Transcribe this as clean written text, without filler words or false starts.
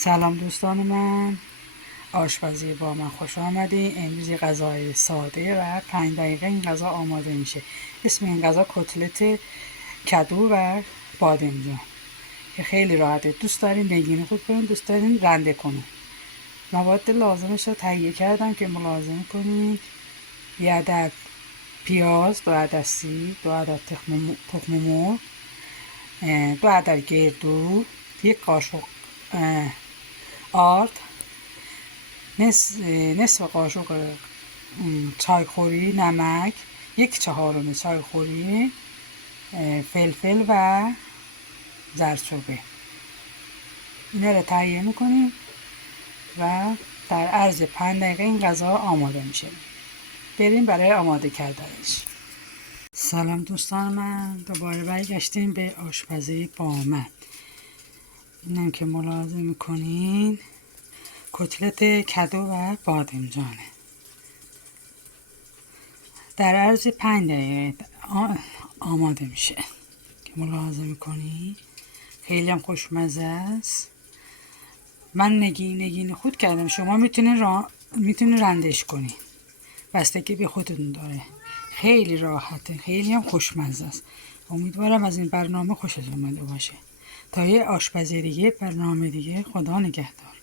سلام دوستان من، آشپزی با من خوش آمدین. امروز غذای ساده و 5 دقیقه این غذا آماده میشه. اسم این غذا کتلت کدو و بادمجان که خیلی راحته. دوست دارین نگینی خود کنین، دوست دارین رنده کنین. مواد لازمش رو تهیه کردم که ملاحظه کنین. 1 عدد پیاز، 2 عدد سیب، 2 عدد تخم مرغ، 2 عدد گردو، 1 قاشق آرد، نصف قاشق چایخوری نمک، 1/4 چایخوری فلفل و زردچوبه. اینا رو تهیه میکنیم و در عرض 5 دقیقه این غذا آماده میشه. بریم برای آماده کردنش. سلام دوستان من، دوباره برگشتیم به آشپزی با من. اینم که ملاحظه میکنین کتلت کدو و بادمجانه. در عرض 5 دقیقه آماده میشه که ملاحظه میکنی. خیلی هم خوشمزه است. من نگین خود کردم، شما میتونین رندش کنی، بستگی به خودتون داره. خیلی راحته، خیلی هم خوشمزه است. امیدوارم از این برنامه خوشتون اومده باشه. تا یه آشپزی دیگه، برنامه دیگه، خدا نگهدار.